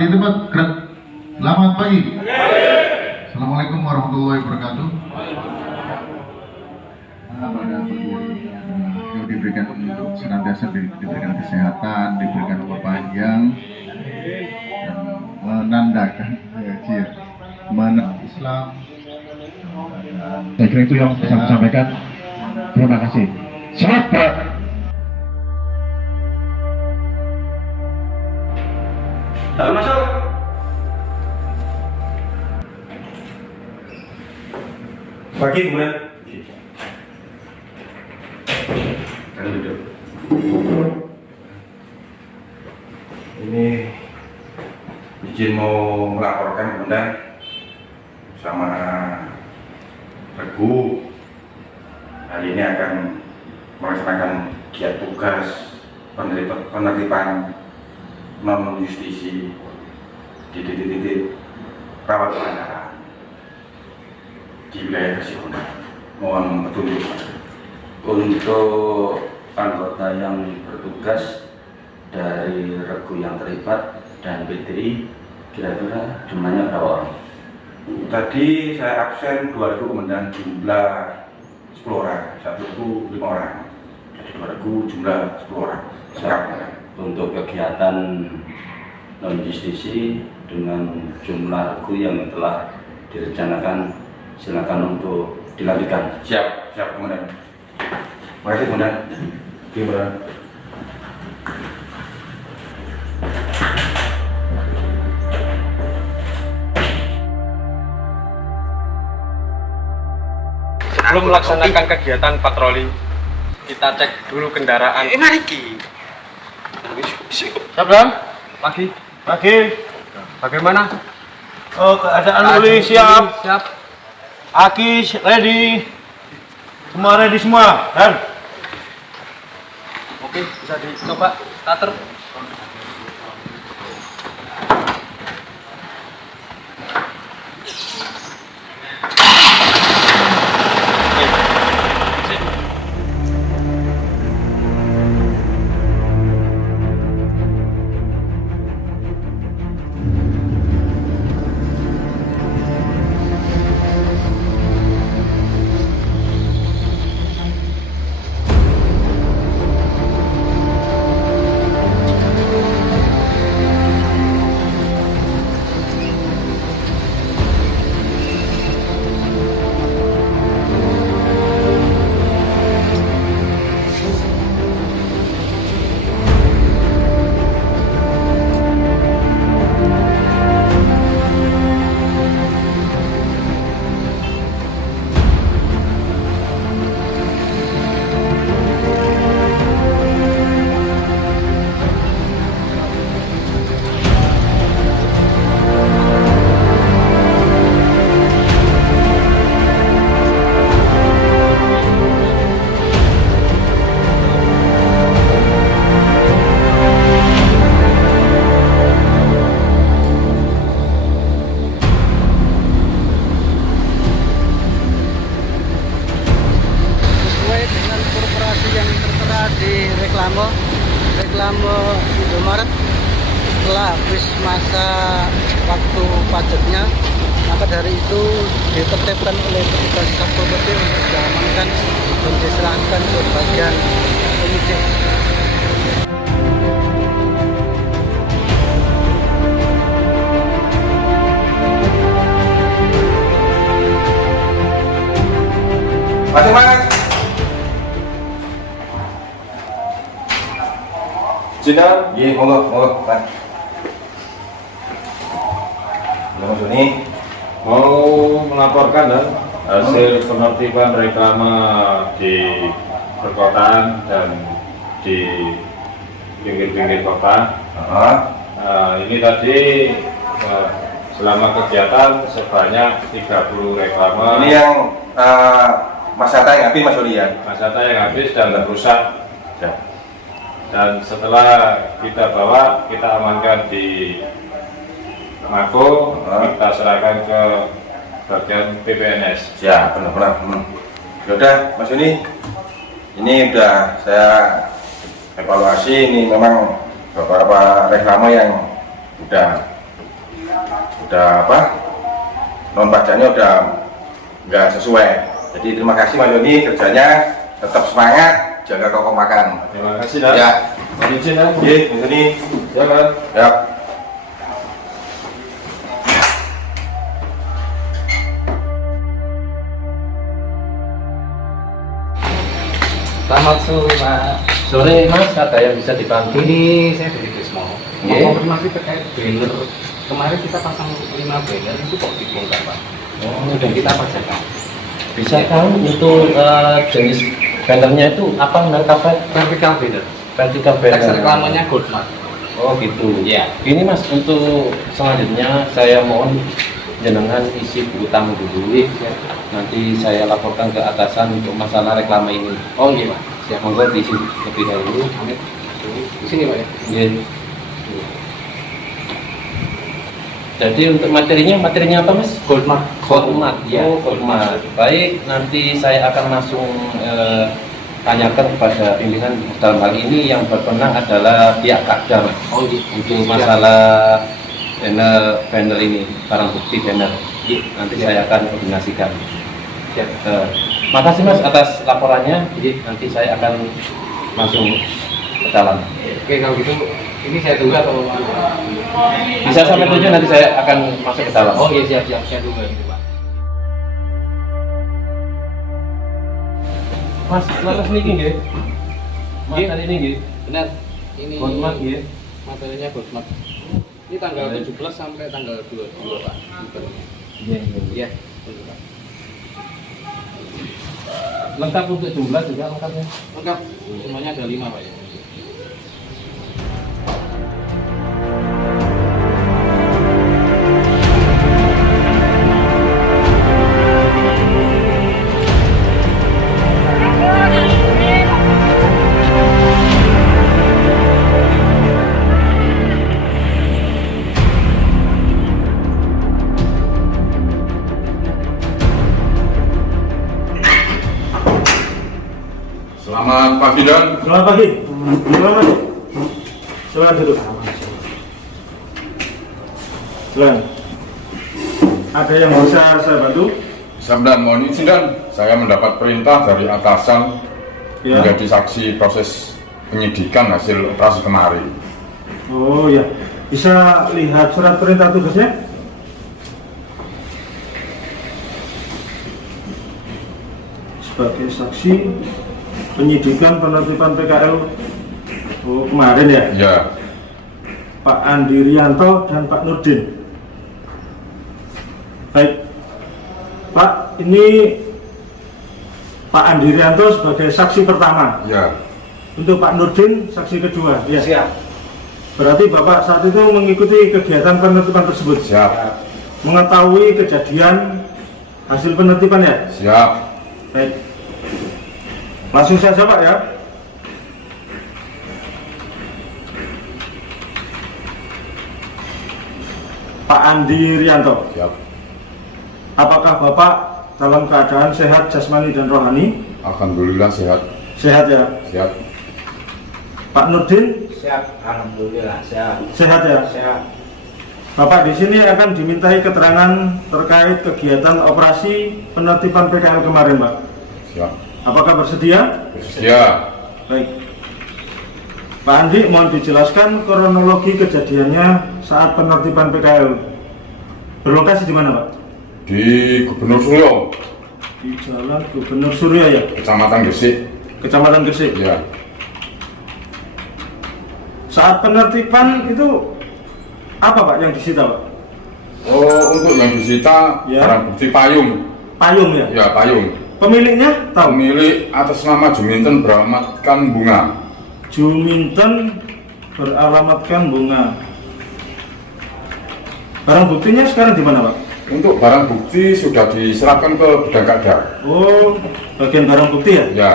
di tempat. Selamat pagi. Assalamualaikum warahmatullahi wabarakatuh. Pada pagi yang diberikan untuk senantiasa diberikan kesehatan, diberikan umur panjang, dan menandakan Islam. Saya kira itu yang bisa saya sampaikan. Terima kasih. Selamat. Masuk. Pagi kemudian. Kan duduk. Ini izin mau melaporkan kemudian sama Regu. Hari ini akan melaksanakan giat tugas penertiban non justisi di titik-titik rawat pelanggaran di wilayah Kasihunan. Mohon petunjuk untuk anggota yang bertugas dari Regu yang terlibat dan PTI, kira-kira jumlahnya berapa orang? Tadi saya absen 2 regu komandan, jumlah 10 orang, 1 regu 5 orang, jadi 2 regu jumlah 10 orang. Untuk kegiatan non justisi dengan jumlah regu yang telah direncanakan, silakan untuk dilanjutkan. Siap komandan. Terima kasih komandan. Gimana? Sebelum melaksanakan kegiatan patroli, kita cek dulu kendaraan. Mari Ki. Siap, Bang? Pagi. Bagaimana? Keadaan Luli siap. Siap. Aki ready. Semua ready semua. Dan Oke, bisa dicoba starter. reklame Indomaret setelah habis masa waktu pajaknya, maka dari itu ditertibkan oleh petugas Satpol PP untuk diamankan dan diserahkan ke bagian penyidik. Mas. Jidan, iya, monggo, Pak. Mas Joni mau melaporkan dan hasil penertiban reklame di perkotaan dan di pinggir-pinggir kota. Ini tadi selama kegiatan sebanyak 30 reklame. Ini yang masa yang habis, Mas Joni ya? Masa yang habis dan rusak. Ya. Dan setelah kita bawa, kita amankan di Mako, kita serahkan ke bagian PPNS. Ya, benar-benar. Yaudah, Mas Joni, ini udah saya evaluasi. Ini memang beberapa reklame yang udah udah apa non pajaknya udah nggak sesuai. Jadi terima kasih Mas Yoni, kerjanya tetap semangat, jaga kekompakan. Terima kasih dah. Ya, Mohon izin dah. oke, Mas Yoni. Silakan. Ya. Selamat sore Pak. Sore Mas, ada yang bisa dibantu? Ini saya dari Krismo. Mau konfirmasi terkait banner. Kemarin kita pasang 5 banner itu kok dibongkar Pak? Oh, dan kita pasangkan. Bisa tahu untuk jenis bannernya itu apa merek apa? Vertical banner. Vertical banner. Teks reklamanya Goldmark. Oh gitu. Iya. Ini Mas, untuk selanjutnya saya mohon jenengan isi buku tamu dulu. Nanti saya laporkan ke atasan untuk masalah reklame ini. Oh iya Pak. Siap. Monggo diisi lebih dahulu. Amit. Di sini Pak ya. Iya. Jadi untuk materinya apa Mas? Goldmark. Goldmark. Iya. Oh, Goldmark. Baik, nanti saya akan langsung tanyakan kepada pimpinan. Dalam hal ini yang berwenang adalah pihak Kakda Mas. Oh iya. Untuk masalah banner ini, barang bukti banner. Nanti saya akan koordinasikan. Siap. Makasih Mas atas laporannya. Jadi nanti saya akan langsung ke dalam. Oke kalau gitu ini saya tunggu atau Bisa sampai 7 nanti saya akan masuk ke dalam. Oh iya siap saya tunggu gitu Pak. Mas, laras niki nggih. Mas, Nggih. hari ini nggih. Benar. Ini Goldmark nggih. materinya Goldmark. Ini tanggal 17 sampai tanggal 22 Pak. Iya, iya. Iya. Betul, Pak. Lengkap untuk jumlah juga lengkapnya. Lengkap. Semuanya ada 5 Pak ya. Selamat pagi Don. Selamat pagi. Selamat. Silakan duduk. Silakan. Ada yang bisa saya bantu? Sabdan, mohon izin Dan, saya mendapat perintah dari atasan Ya. menjadi saksi proses penyidikan hasil operasi kemarin. Oh ya. Bisa lihat surat perintah tugasnya? Sebagai saksi penyidikan penertiban PKL kemarin ya, Ya, Pak Andi Rianto dan Pak Nurdin. Baik, Pak, ini Pak Andi Rianto sebagai saksi pertama. ya, Untuk Pak Nurdin saksi kedua. Ya. Siap. Berarti Bapak saat itu mengikuti kegiatan penertiban tersebut. siap, Mengetahui kejadian hasil penertiban ya. siap. Baik. Langsung saja Pak ya. Pak Andi Rianto, Siap. apakah Bapak dalam keadaan sehat jasmani dan rohani? Alhamdulillah sehat. Sehat ya. Siap. Pak Nurdin, Siap. Alhamdulillah siap. sehat ya. Siap. Bapak di sini akan dimintai keterangan terkait kegiatan operasi penertiban PKL kemarin, Pak. Siap. Apakah bersedia? Siap. Baik. Pak Andi, mohon dijelaskan kronologi kejadiannya saat penertiban PKL. Berlokasi di mana, Pak? Di Gubernur Suryo, Di Jalan Gubernur Surya ya, Kecamatan Gresik. Kecamatan Gresik. Ya, Saat penertiban itu apa, Pak, yang disita, Pak? oh untuk yang disita Ya. barang bukti payung. Payung ya. Ya, payung. Pemiliknya tahu? Pemilik atas nama Juminten beralamatkan Bunga. Juminten beralamatkan Bunga. Barang buktinya sekarang di mana, Pak? Untuk barang bukti sudah diserahkan ke Bidang Kakda. Oh, bagian barang bukti ya? Ya,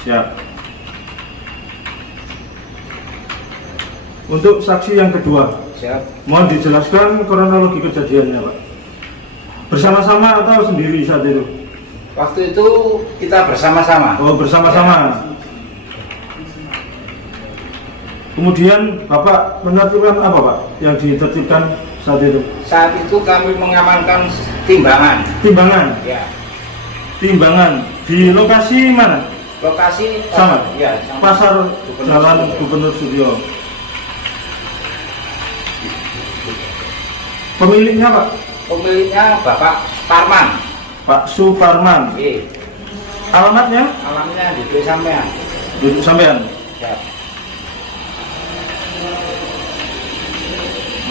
Siap. Untuk saksi yang kedua, Siap. mohon dijelaskan kronologi kejadiannya, Pak. Bersama-sama atau sendiri saat itu? Waktu itu kita bersama-sama. Oh, bersama-sama. Kemudian Bapak menertibkan apa, Pak? Yang ditertibkan saat itu? Saat itu kami mengamankan timbangan. Timbangan? Ya. Timbangan di lokasi mana? Lokasi sama? Ya, sama. Pasar Jalan Gubernur Suryo. Pemiliknya Pak? Pemiliknya Bapak Parman. Pak Suparman. Iya. Alamatnya? Alamatnya di desa sampean. Duduk sampean. Ya.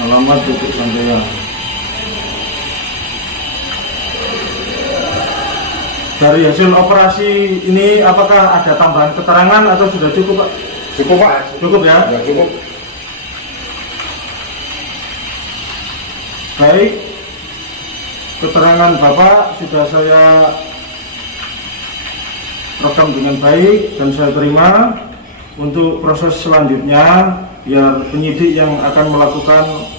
Alamat duduk sampean. Dari hasil operasi ini apakah ada tambahan keterangan atau sudah cukup Pak? Cukup Pak. Cukup ya? Ya cukup. Baik, keterangan Bapak sudah saya rekam dengan baik dan saya terima. Untuk proses selanjutnya biar penyidik yang akan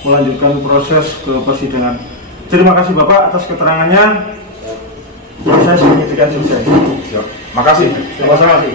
melanjutkan proses ke persidangan. Terima kasih Bapak atas keterangannya. Proses penyidikan sukses. Siap. Makasih. Sama-sama.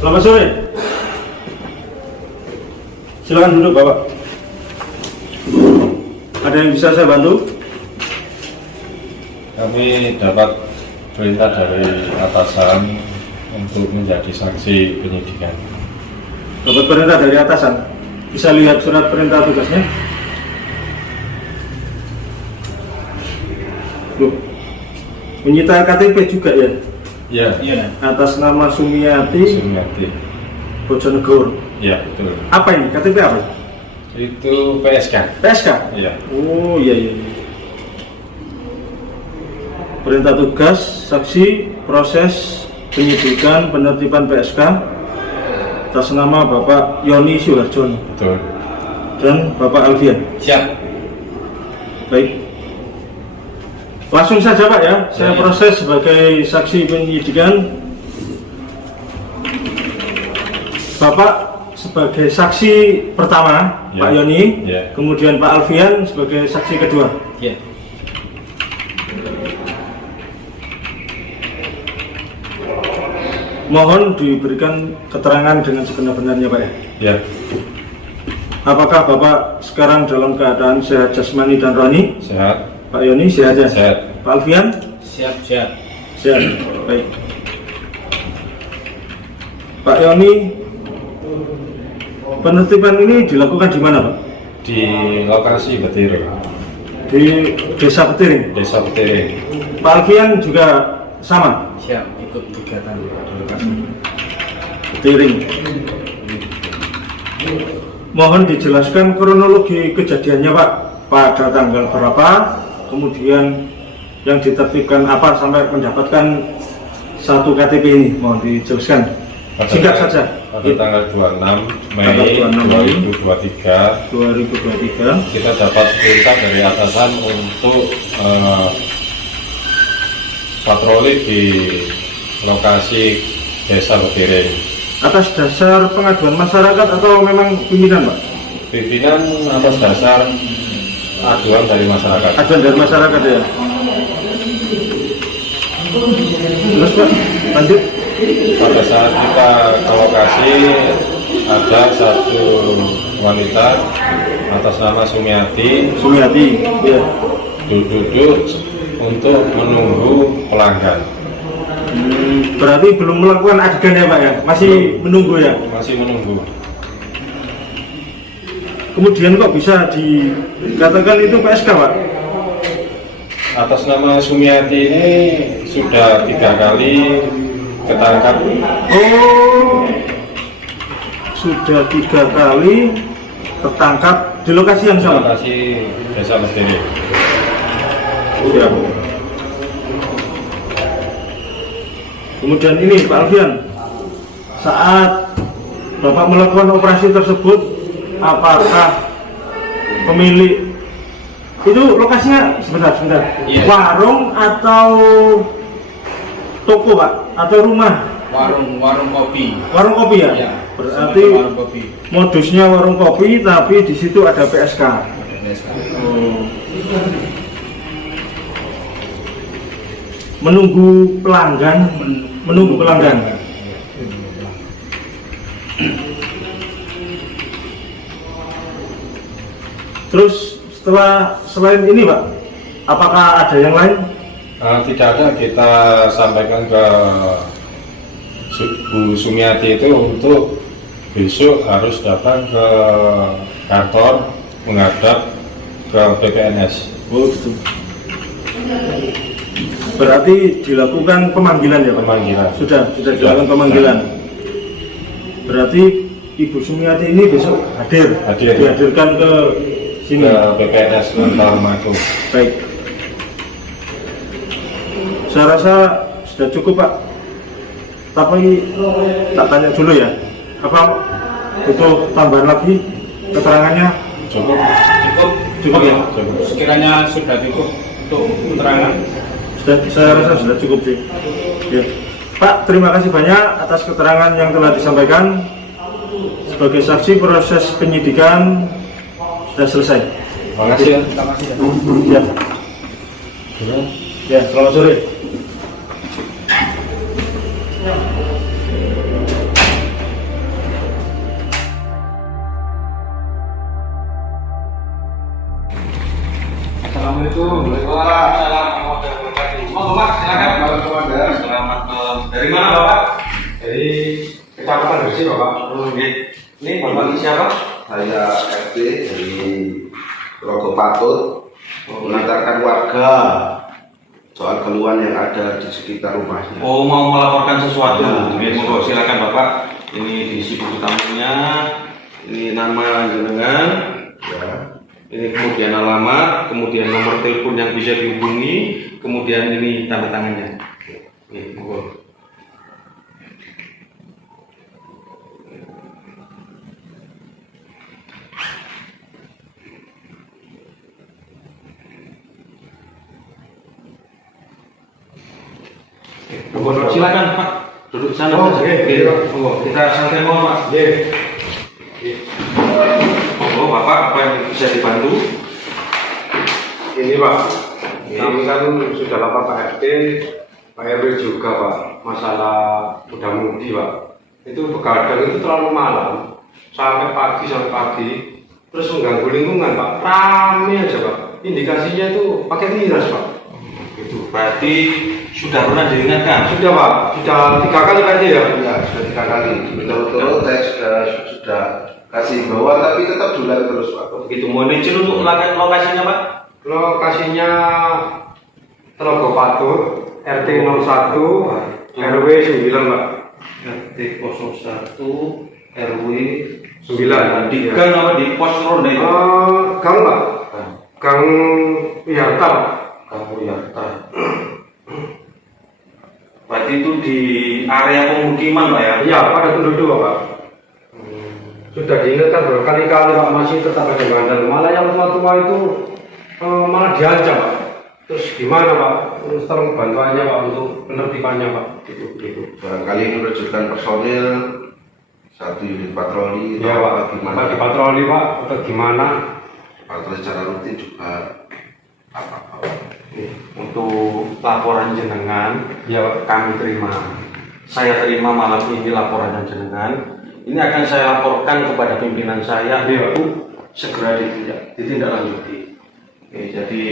Selamat sore. Silakan duduk Bapak. Ada yang bisa saya bantu? Kami dapat perintah dari atasan untuk menjadi saksi penyidikan. Dapat perintah dari atasan. Bisa lihat surat perintah tugasnya? Loh, menyita KTP juga ya? Ya. Atas nama Sumiati Bojonegoro. Ya, betul. Apa ini? KTP apa? Itu PSK. PSK? Iya. Oh iya. Perintah tugas, saksi, proses penyidikan penertiban PSK atas nama Bapak Yoni Suharjono. Betul. Dan Bapak Alfian. Siap. Baik. Langsung saja Pak ya, saya proses sebagai saksi penyidikan. Bapak sebagai saksi pertama, ya. Pak Yoni, ya. Kemudian Pak Alfian sebagai saksi kedua. Ya. Mohon diberikan keterangan dengan sebenar-benarnya Pak ya. Ya. Apakah Bapak sekarang dalam keadaan sehat jasmani dan rohani? Sehat. Pak Yoni sehat ya? Sehat. Pak Alfian? Siap. Sehat. Baik. Pak Yoni, penertiban ini dilakukan di mana Pak? Di lokasi Betiring. Di Desa Betiring. Desa Betiring. Pak Alfian juga sama? Siap, ikut kegiatan di lokasi. Betiring. Mohon dijelaskan kronologi kejadiannya Pak. Pada tanggal berapa, kemudian yang ditertibkan apa sampai mendapatkan satu KTP ini, mohon dijelaskan singkat saja. Pada tanggal 26 Mei 2023 2023 kita dapat perintah dari atasan untuk patroli di lokasi Desa Betiring. Atas dasar pengaduan masyarakat atau memang pimpinan, Pak? Pimpinan atas dasar aduan dari masyarakat. Aduan dari masyarakat ya. Terus Pak, lanjut. Pada saat kita ke lokasi ada satu wanita atas nama Sumiati Ya. duduk untuk menunggu pelanggan. Berarti belum melakukan adegan ya Pak ya? Masih menunggu ya? Masih menunggu. Kemudian kok bisa dikatakan itu PSK Pak? Atas nama Sumiati ini sudah 3 kali ketangkap. Oh, sudah 3 kali tertangkap di lokasi yang sama? Lokasi Desa Betiring. Ya. Kemudian ini Pak Alfian, saat Bapak melakukan operasi tersebut, apakah pemilik itu lokasinya sebentar, Iya. warung atau toko Pak, atau rumah? Warung kopi. Warung kopi ya? Ya, Berarti warung kopi. modusnya warung kopi, tapi di situ ada PSK. Oh. Menunggu pelanggan. Terus selain ini Pak, apakah ada yang lain? Tidak ada, kita sampaikan ke Bu Sumiati itu untuk besok harus datang ke kantor menghadap ke PPNS. Oh gitu. Berarti dilakukan pemanggilan ya Pak? Pemanggilan. Sudah dilakukan pemanggilan. Berarti Ibu Sumiati ini besok hadir. Dihadirkan ke sini. Ke PPNS Kota Mako. Baik. Saya rasa sudah cukup Pak. Tapi tak tanya dulu ya. Apa butuh tambahan lagi keterangannya? Cukup. Cukup ya. Cukup. Sekiranya sudah cukup untuk keterangan. Saya rasa sudah cukup sih. Ya. Pak, terima kasih banyak atas keterangan yang telah disampaikan. Sebagai saksi proses penyidikan sudah selesai. Terima kasih. Ya. Ya, selamat sore. Assalamualaikum. Waalaikumsalam warahmatullahi wabarakatuh. Oh, Mas, silakan. Selamat malam. Dari mana, Bapak? Dari Kecamatan Gresik, Bapak. Ini Bapak siapa? Saya RT dari Rogo Patut mengantarkan warga soal keluhan yang ada di sekitar rumahnya. Oh, mau melaporkan sesuatu. Monggo, silakan Bapak. Ini diisi buku tamunya. Ini nama jenengan. Ya. Ini kemudian alamat, kemudian nomor telepon yang bisa dihubungi, kemudian ini tanda tangannya. Oke, monggo. Monggo, silakan Pak, duduk sana. Monggo, kita santai mohon Pak. Monggo Bapak, apa yang bisa dibantu? Ini Pak, kami kan sudah lapor Pak RT, Pak RW juga Pak, masalah muda-mudi Pak. Itu begadang itu terlalu malam, sampai pagi, terus mengganggu lingkungan Pak, rame aja Pak. Indikasinya itu pakai miras Pak. Itu berarti sudah pernah diingatkan? Sudah Pak, sudah 3 kali kayaknya ya. Ya, sudah 3 kali. Betul-betul saya sudah kasih bawaan tapi tetap dulan terus Pak. Begitu, mohon izin untuk lokasinya Pak? Lokasinya Telogo Patut, RT 01, RW 9 Pak. RT 01, RW 9. Di gang apa di pos ronda itu? Gang Pak, Gang Wiyarta Pak. Gang Wiyarta. Berarti itu di area pemukiman Pak ya? Iya, pada penduduk Pak. Sudah diingatkan berkali-kali Pak, masih tetap ada bandel. Malah yang tua-tua itu malah diancam Pak. Terus gimana Pak? Terus tolong bantuannya Pak untuk penertibannya Pak. Gitu. Barangkali menerjunkan personil 1 unit patroli. Ya Pak, gimana? Di patroli Pak atau gimana? Patroli secara rutin juga apa? Untuk laporan jenengan ya kami terima. Saya terima malam ini laporan jenengan. Ini akan saya laporkan kepada pimpinan saya untuk segera ditindaklanjuti. Oke, jadi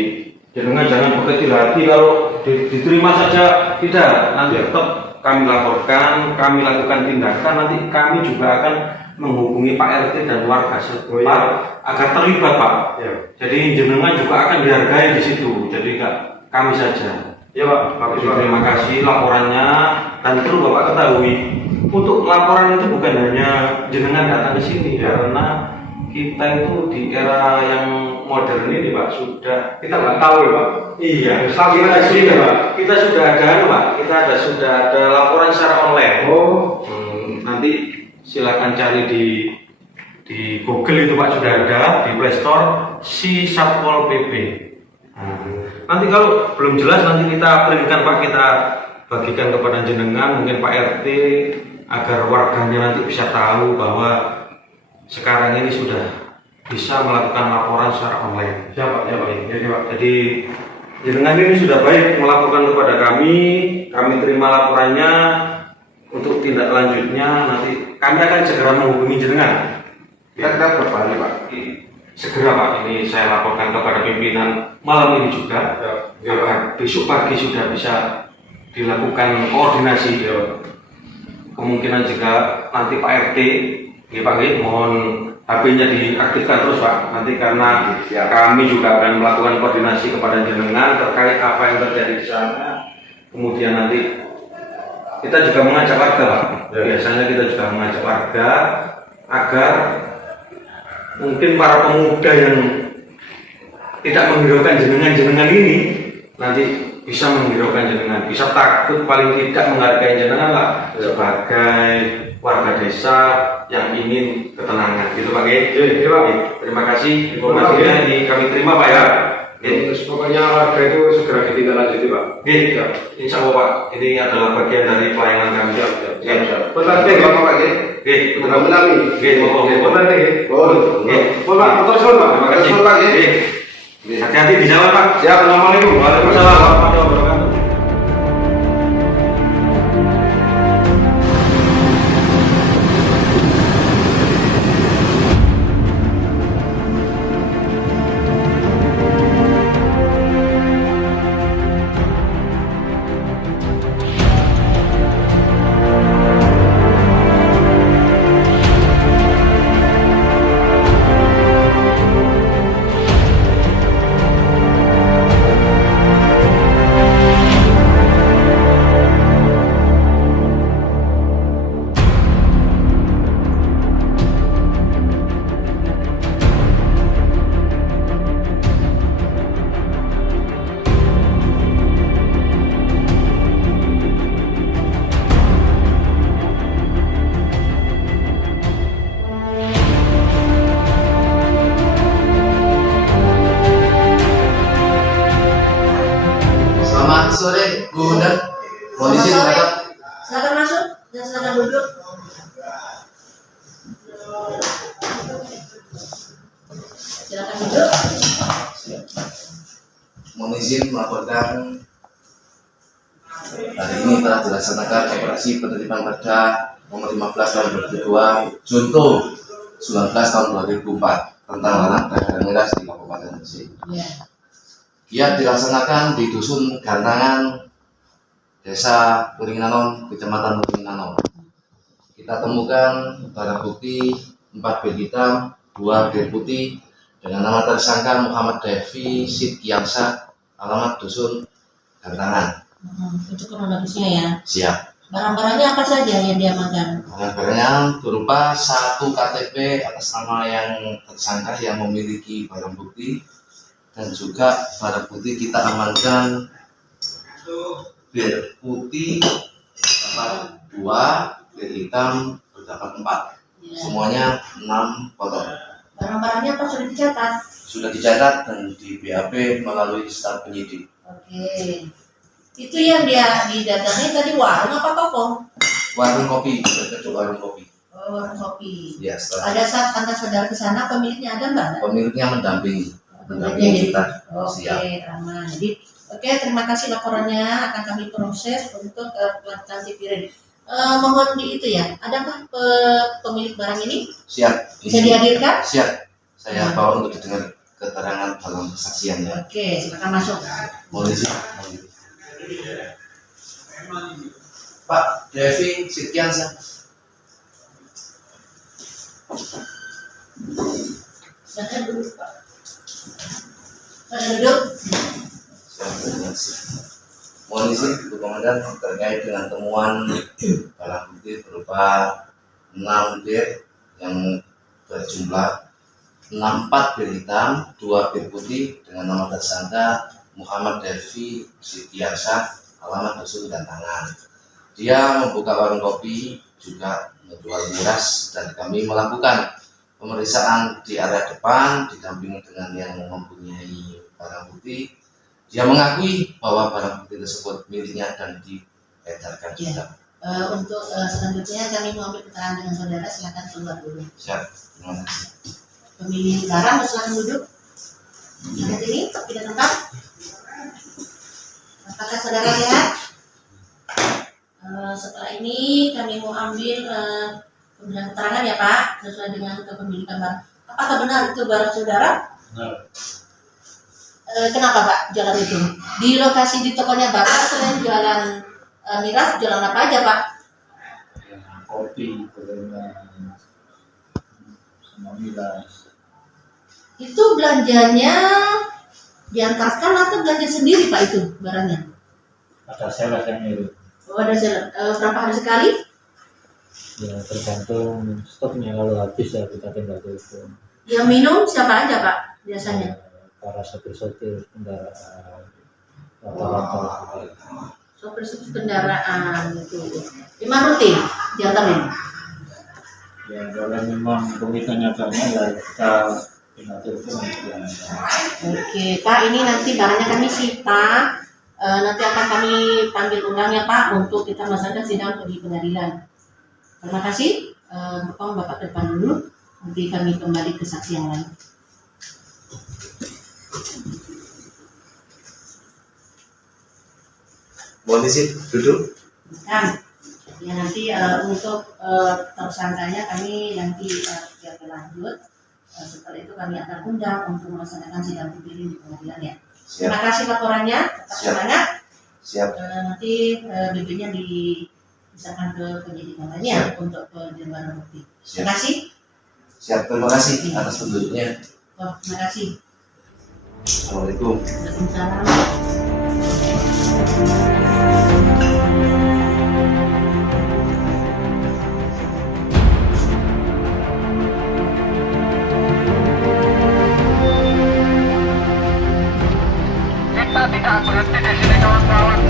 jenengan jangan berkecil hati kalau diterima saja, tidak. Nanti tetap kami laporkan, kami lakukan tindakan. Nanti kami juga akan menghubungi Pak RT dan warga setempat agar terlibat Pak. Ya. Jadi jenengan juga akan dihargai di situ. Jadi nggak kami saja. Ya Pak, bagus Pak. Terima kasih laporannya, dan perlu Bapak ketahui untuk laporan itu bukan hanya jenengan datang ke sini karena kita itu di era yang modern ini Pak sudah Kita nggak tahu ya Pak. iya Kita sudah ada Pak, sudah ada laporan secara online. Oh, Nanti silakan cari di Google itu Pak, sudah ada di Play Store si Satpol PP. Nanti kalau belum jelas nanti kita printkan Pak, kita bagikan kepada jenengan, mungkin Pak RT, agar warganya nanti bisa tahu bahwa sekarang ini sudah bisa melakukan laporan secara online. siapa? Ya Pak. Jadi jenengan ini sudah baik melaporkan kepada kami terima laporannya. Untuk tindak lanjutnya nanti kami akan segera menghubungi jenengan. Kira-kira berapa hari Pak? Segera Pak, ini saya laporkan kepada pimpinan malam ini juga agar besok pagi sudah bisa dilakukan koordinasi. Kemungkinan jika nanti Pak RT, ya Pak, mohon HP-nya diaktifkan terus Pak. Nanti karena kami juga akan melakukan koordinasi kepada jenengan terkait apa yang terjadi di sana. Kemudian nanti kita juga mengajak warga Pak. Biasanya kita juga mengajak warga agar mungkin para pemuda yang tidak menghiraukan jenengan ini nanti bisa menghiraukan jenengan, bisa takut paling tidak menghargai jenengan lah sebagai warga desa yang ingin ketenangan gitu Pak. Terima kasih informasinya ini kami terima Pak ya. Terus pokoknya warga itu segera ditindaklanjuti Pak. Insya Allah Pak, ini adalah bagian dari pelayanan kami. Betul Bapak Pak. Mudah-mudahan Terima kasih Pak. Hati-hati di jalan Pak. Siap. Assalamualaikum. Waalaikumsalam warahmatullahi wabarakatuh. Selamat sore, Bu Unda. Mohon izin menghadap. Silakan masuk dan silakan duduk. Silakan duduk. Mohon izin melaporkan hari ini telah dilaksanakan operasi penertiban perda nomor 15 tahun 2002 Junto 19 tahun 2004 tentang larangan peredaran miras di Kabupaten Gresik. Ia dilaksanakan di Dusun Gantangan, Desa Kuringinanon, Kecamatan Kuringinanon. Kita temukan barang bukti 4 bel hitam, 2 bel putih dengan nama tersangka Muhammad Devi Sidkiansyah, alamat Dusun Gantangan. Itu kronologisnya ya. Siap. Barang-barangnya apa saja yang diamankan? Barang-barangnya berupa 1 KTP atas nama yang tersangka yang memiliki barang bukti, dan juga barang bukti kita amankan bel putih terdapat 2, bel hitam terdapat 4, semuanya 6 potong. Barang-barangnya apa sudah dicatat? Sudah dicatat dan di BAP melalui staf penyidik. Oke. Itu yang dia didatangi tadi warung apa toko? Warung kopi, dekat warung kopi. Oh, warung kopi. Ya, Pada saat antar saudara ke sana, pemiliknya ada mbak? pemiliknya mendampingi Pemiliknya kita. Oke, Siap. aman. Jadi, oke, terima kasih laporannya akan kami proses untuk pelaksanaan Cipirin. Mohon di itu ya, adakah pemilik barang ini? Siap. Bisa dihadirkan? Siap. Saya bawa untuk didengar keterangan dalam kesaksiannya. Oke, silakan masuk. Mohon izin. Pak Devi Sitiansa. Silakan duduk, Pak. Silakan duduk. Mohon izin, Bu Komandan, terkait dengan temuan barang bukti berupa 6 bir yang berjumlah 64 bir hitam, 2 bir putih dengan nama tersangka Muhammad Devi Sitiansa, alamat dosun dan tangan. Dia membuka warung kopi, juga menjual miras, dan kami melakukan pemeriksaan di area depan didampingi dengan yang mempunyai barang bukti. Dia mengakui bahwa barang bukti tersebut miliknya dan diedarkan juga. Untuk selanjutnya kami mau ambil keterangan dengan saudara, silakan keluar dulu. Siap, terima kasih. Pemilik barang silakan duduk. Di sini, tidak tempat. Apakah saudara lihat? Setelah ini kami mau ambil pemberian keterangan ya Pak, sesuai dengan kepemilikan barang. Apakah benar itu barang saudara? Benar. Kenapa Pak jualan itu? Di lokasi di tokonya Bapak selain jualan miras, jualan apa aja Pak? Kopi, gorengan, sama miras. Itu belanjanya diantarkan atau belanja sendiri Pak itu barangnya? Ada sales yang mirip. Oh ada berapa hari sekali? Ya tergantung stoknya, kalau habis ya kita tinggal telepon. Yang minum siapa aja Pak biasanya? Para sopir-sopir kendaraan, rata-rata. Sopir-sopir kendaraan gitu. Memang rutin diantarin? Ya kalau memang pemilikan nyatanya ya kita tinggal telepon. Oke Pak, ini nanti barangnya kami sita. Nanti akan kami panggil ulang ya Pak untuk kita melaksanakan sidang di pengadilan. Terima kasih. Bapak ke depan dulu. Nanti kami kembali ke saksi yang lain. Mohon izin duduk. Kan, ya nanti untuk tersangkanya kami nanti biar lanjut. Setelah itu kami akan undang untuk melaksanakan sidang Cipirin di pengadilan ya. Terima kasih laporannya. Tetap semangat. Siap. Nanti BB-nya dipisahkan ke penyidik yang lainnya untuk penjembaran bukti. Terima kasih. Siap, terima kasih atas penduduknya. Oh, terima kasih. Assalamualaikum. Waalaikumsalam. Kita tidak berhenti di sini kawan-kawan.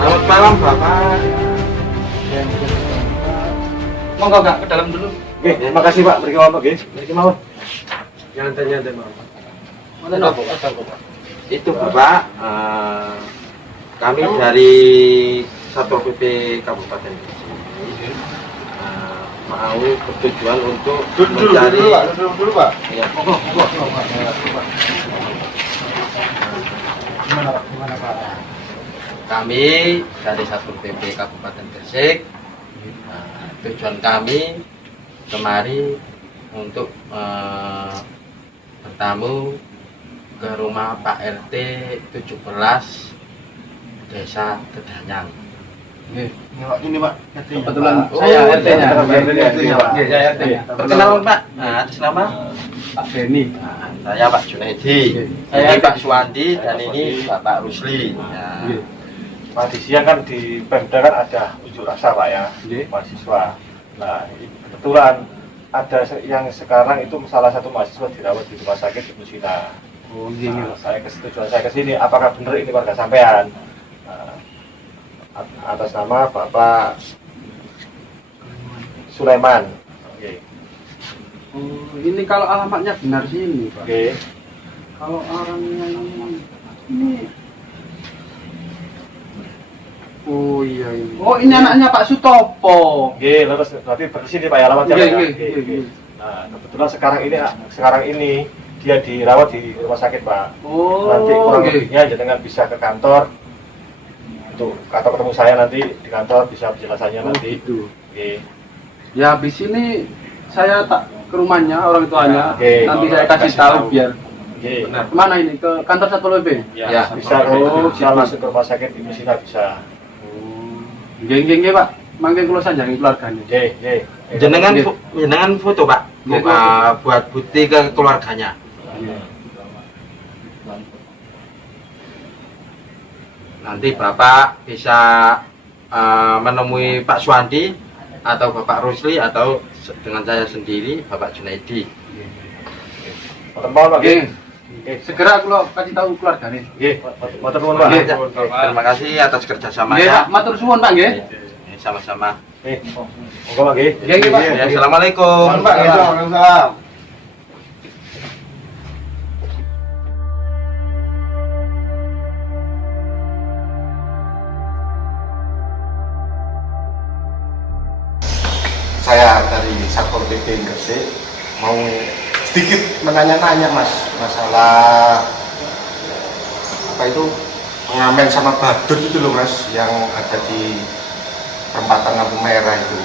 Selamat malam Bapak. Monggo Kak ke dalam dulu. Oke, terima kasih Pak. Beri mawon, nggih. Beri mawon. Nyantai-nyantai Pak. Itu Bapak, kami dari Satpol PP Kabupaten Gresik mau bertujuan untuk mencari dulu Pak. Ya, Gimana Pak? kami dari Satpol PP Kabupaten Gresik, tujuan kami kemari untuk bertamu ke rumah Pak RT 17 Desa Gedanyang. Ini Pak, Kebetulan Pak. saya Oh, RT-nya. RT-nya, Pak. Saya RT-nya. Perkenalan Pak. Nah, atas nama Pak Beni. Nah, saya Pak Junaidi. Ini Pak Suwandi dan ini Bapak Rusli. Nah, Pak, di siang kan di Pemda kan ada unjuk rasa Pak ya, mahasiswa. Nah, kebetulan ada yang sekarang itu salah satu mahasiswa dirawat di rumah sakit di Musina. Oh, gini. Nah, kesetujuan saya ke sini, apakah benar ini warga sampean? Nah, atas nama Bapak Sulaiman. Oke. Oh, ini kalau alamatnya benar sini, Pak. Oke. Kalau orangnya ini oh iya ini. Oh, ini anaknya Pak Sutopo. Oke, terus berarti bersih nih Pak ya alamatnya. Iya, Pak, ya? iya, Oke, iya. Nah, kebetulan sekarang ini dia dirawat di rumah sakit Pak. Oh, Nanti kurang oke. lebihnya jenengan bisa ke kantor untuk atau ketemu saya nanti di kantor bisa penjelasannya nanti. Gitu. Oke. Ya habis ini saya tak ke rumahnya orang tuanya. Oke. Nanti saya kasih tahu biar. Oke. Benar. Kemana ini? Ke kantor Satpol PP? Ya, bisa bisa masuk ke rumah sakit di Musina bisa. Geng Pak. Mangke kula sanjangi keluargane. Nggih. jenengan foto Pak. Buat bukti ke keluarganya. Nanti Bapak bisa menemui Pak Suwandi atau Bapak Rusli atau dengan saya sendiri Bapak Junaidi. Oke. Segera kula kasih tahu keluargane. Nggih, matur nuwun Pak. Terima kasih atas Nggih, kerjasamanya. Pak. Matur suwun Pak nggih. Sama-sama. Monggo Pak nggih. Nggih, Pak. Ya, Assalamualaikum. Pak, Waalaikumsalam. Saya dari Satpol PP Gresik mau sedikit menanya-nanya Mas masalah apa itu pengamen sama badut itu loh Mas yang ada di perempatan lampu merah itu.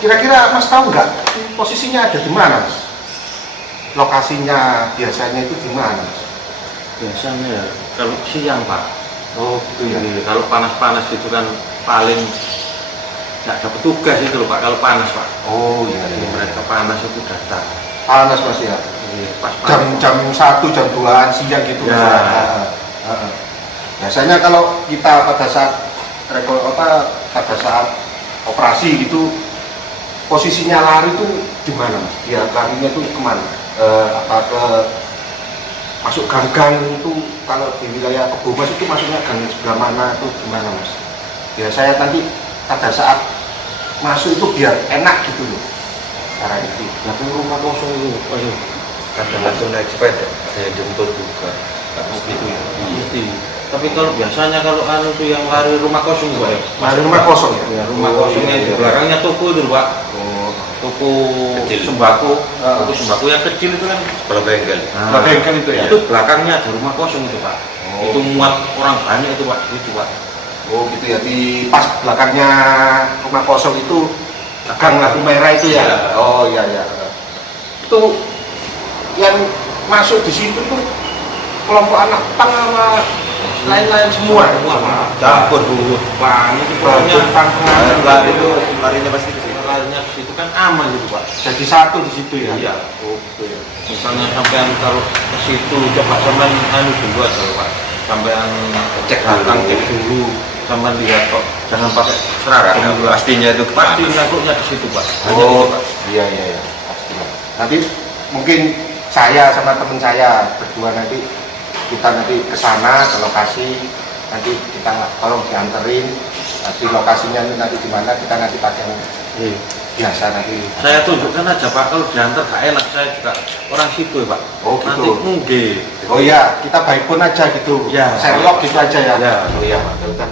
Kira-kira Mas tahu nggak posisinya ada di mana Mas? Lokasinya biasanya itu di mana? Biasanya kalau siang Pak. Oh gitu ya. Kalau panas-panas itu kan paling nggak ada petugas itu loh Pak kalau panas Pak. Oh iya. Jadi mereka panas itu datang. Panas Mas ya. Pas Jam 1 jam 2-an siang gitu. Ya. Mas. Biasanya kalau kita pada saat pada saat operasi gitu posisinya lari itu di mana Mas? Dia larinya itu kemana? Masuk gang-gang itu kalau di wilayah Kebomas itu masuknya gang sebelah mana itu gimana Mas? Ya saya nanti pada saat masuk itu biar enak gitu loh cara itu. Tapi rumah kosong itu, kadang langsung naik sepeda, saya jemput juga. Gitu ya. Mesti. Tapi kalau biasanya kalau itu yang lari rumah kosong Pak ya. Lari rumah kosong ya? Ya, rumah kosongnya di belakangnya toko itu Pak. Toko sembako, toko sembako yang kecil itu kan sebelah bengkel. Sebelah bengkel itu ya? Itu belakangnya ada rumah kosong itu Pak. Itu muat orang banyak itu Pak. Itu Pak. Oh gitu ya, di pas belakangnya rumah kosong itu gang lampu merah itu ya? Ya. Oh iya iya. Itu yang masuk di situ tuh kelompok anak pang sama lain-lain semua. Campur dulu Pak. Itu pokoknya lari itu larinya pasti ke situ. Larinya ke situ kan aman gitu Pak. Jadi satu di situ ya? Iya. Oke. Misalnya sampean kalau ke situ coba sampean dulu aja Pak. Sampean cek belakang cek dulu. Sampean lihat kok jangan pakai seragam. Pastinya itu pasti takutnya di situ Pak. Oh iya iya pasti. Nanti mungkin saya sama teman saya berdua nanti kita nanti ke sana ke lokasi, nanti kita tolong dianterin, nanti lokasinya nanti di mana kita nanti pakai biasa nanti. Saya tunjukkan aja Pak, kalau diantar gak enak, saya juga orang situ Pak. Oh gitu. Nanti mungkin. Oh iya, kita baik pun aja gitu. Ya. Sherlock gitu aja ya. Ya. Oh iya, udah.